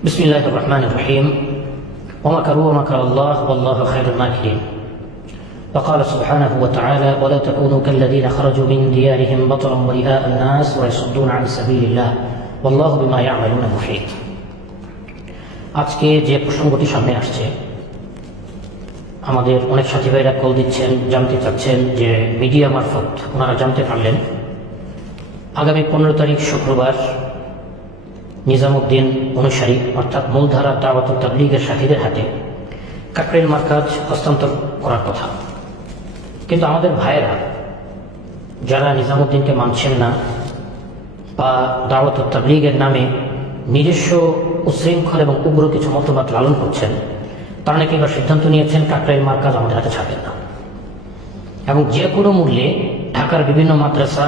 بسم الله الرحمن الرحيم ومكروا ومكر الله والله خير الماكرين وقال سبحانه وتعالى ولا تكونوا كالذين خرجوا من ديارهم بطرا ورئاء الناس ويصدون عن سبيل الله والله بما يعملون محيط। আজকে যে প্রসঙ্গটি সামনে আসছে, আমাদের অনেক সাথী ভাইরা কল দিচ্ছেন, জানতে চাচ্ছেন যে মিডিয়া মারফত ওনারা জানতে পারলেন আগামী 15 তারিখ শুক্রবার নিজামুদ্দিন অনুসারী অর্থাৎ মূলধারা দাওয়াত ও তাবলীগের সাথীদের হাতে কাকরাইল মার্কাজ হস্তান্তর করার কথা। কিন্তু আমাদের ভাইয়েরা যারা নিজামুদ্দিনকে মানছেন না বা দাওয়াত ও তাবলীগের নামে নিজস্ব উচ্ছৃঙ্খল এবং উগ্র কিছু মতবাদ লালন করছেন, তারা নাকি এবার সিদ্ধান্ত নিয়েছেন কাকরাইল মার্কাজ আমাদের হাতে ছাড়বেন না এবং যে কোনো মূল্যে ঢাকার বিভিন্ন মাদ্রাসা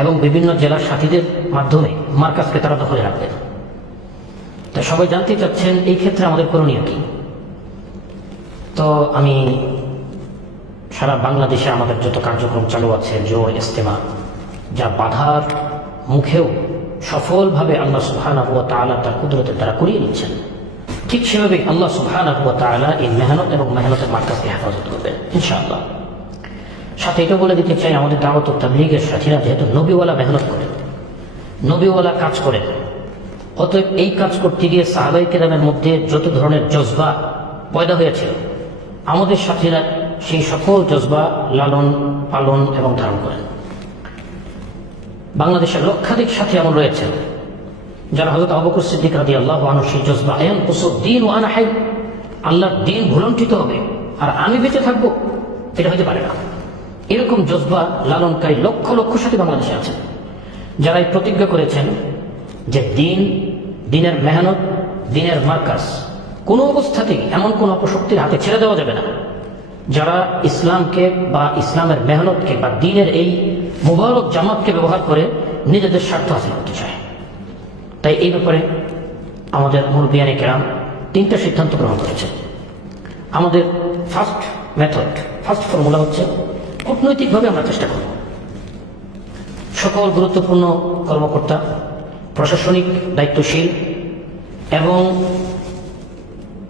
এবং বিভিন্ন জেলার সাথীদের মাধ্যমে মার্কাজকে তারা দখলে রাখবেন। তো সবাই জানতে চাচ্ছেন এই ক্ষেত্রে আমাদের করণীয় কি। তো আমি সারা বাংলাদেশে আমাদের যত কার্যক্রম চালু আছে, জোর ইস্তেমা, যা বাধার মুখেও সফলভাবে আল্লাহ সুবহানাহু ওয়া তাআলা তার কুদরতের দ্বারা করিয়ে নিচ্ছেন, ঠিক সেভাবে আল্লাহ সুবহানাহু ওয়া তাআলা এই মেহনত এবং মেহনতের মার্কাজকে হেফাজত করবেন ইনশাআল্লাহ। সাথে এটা বলে দিতে চাই, আমাদের দাওয়াত ও তাবলীগের সাথীরা যেহেতু নবীওয়ালা মেহনত করেন, নবীওয়ালা কাজ করেন, অতএব এই কাজ করতে গিয়ে সাহাবায়ে কেরামের মধ্যে যত ধরনের জজবা পয়দা হয়েছিল, আমাদের সাথীরা সেই সকল জজবা লালন পালন এবং ধারণ করেন। বাংলাদেশের লক্ষাধিক সাথী এমন রয়েছেন যারা হযরত আবু বকর সিদ্দিক রাদিয়াল্লাহু আনহু সেই জজবা আয়ানকুসুদ্দীন ওয়া আনা হাই, আল্লাহর দ্বীন ভুলণ্ঠিত হবে আর আমি বেঁচে থাকবো, এটা হতে পারে না। এরকম জজবা লালনকারী লক্ষ লক্ষ সাথী বাংলাদেশে আছেন যারা এই প্রতিজ্ঞা করেছেন যে দিনের মেহনত, দিনের মার্কাজ কোনো অবস্থাতেই এমন কোন অপশক্তির হাতে ছেড়ে দেওয়া যাবে না যারা ইসলামকে বা ইসলামের মেহনতকে বা দিনের এই মুবারক জামাতকে ব্যবহার করে নিজেদের স্বার্থ হাসিল করতে চায়। তাই এই ব্যাপারে আমাদের মুরব্বিয়ানে কেরাম 3টা সিদ্ধান্ত গ্রহণ করেছে। আমাদের ফার্স্ট ফর্মুলা হচ্ছে কূটনৈতিকভাবে আমরা চেষ্টা করব সকল গুরুত্বপূর্ণ কর্মকর্তা, প্রশাসনিক দায়িত্বশীল এবং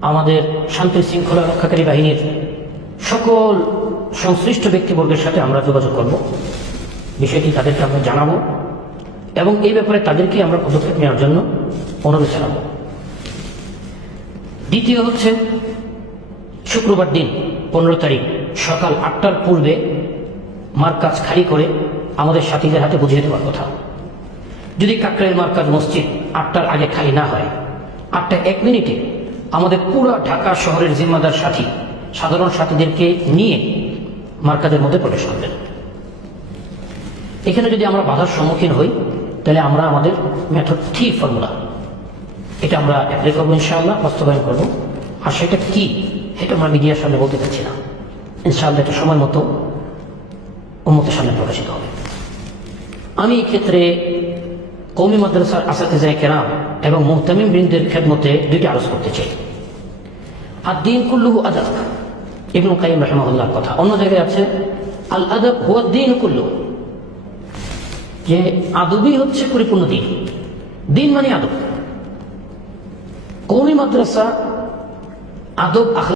আমাদের শান্তি শৃঙ্খলা রক্ষাকারী বাহিনীর সকল সংশ্লিষ্ট ব্যক্তিবর্গের সাথে আমরা যোগাযোগ করব, বিষয়টি তাদেরকে আমরা জানাবো এবং এই ব্যাপারে তাদেরকে আমরা পদক্ষেপ নেওয়ার জন্য অনুরোধ জানাবো। দ্বিতীয় হচ্ছে শুক্রবার দিন 15 তারিখ সকাল 8টার পূর্বে মার্কাজ খালি করে আমাদের সাথীদের হাতে বুঝিয়ে দেওয়ার কথা। যদি কাকরাইল মার্কাজ মসজিদ 8টার আগে খালি না হয়, 8টা 1 মিনিটে আমাদের পুরো ঢাকা শহরের জিম্মাদার সাথী সাধারণ সাথীদেরকে নিয়ে মার্কাজের মধ্যে প্রবেশ করবেন। এখানে যদি আমরা বাধার সম্মুখীন হই তাহলে আমরা আমাদের মেথড ঠিক ফর্মুলা এটা আমরা অ্যাপ্লাই করবো ইনশাআল্লাহ, বাস্তবায়ন করবো। আর সেটা কি এটা আমরা মিডিয়ার সামনে বলতে চাচ্ছি না, ইনশাআল্লাহ এটা সময় মতো উম্মতের সামনে প্রকাশিত হবে। আমি এই ক্ষেত্রে কওমি মাদ্রাসার আসাতিজায়ে কেরাম এবং মুহতামিম বৃন্দের খেদমতে 2টি আরজ করতে চাই। আদ-দীন কুল্লুহু আদাব, ইবনুল কাইয়্যিম রাহিমাহুল্লাহর কথা। অন্য জায়গায় আছে আল আদাব হুয়া দ্বীন কুল্লুহু, যে আদবই হচ্ছে পরিপূর্ণ দিন, দিন মানে আদব। কওমি মাদ্রাসা আদব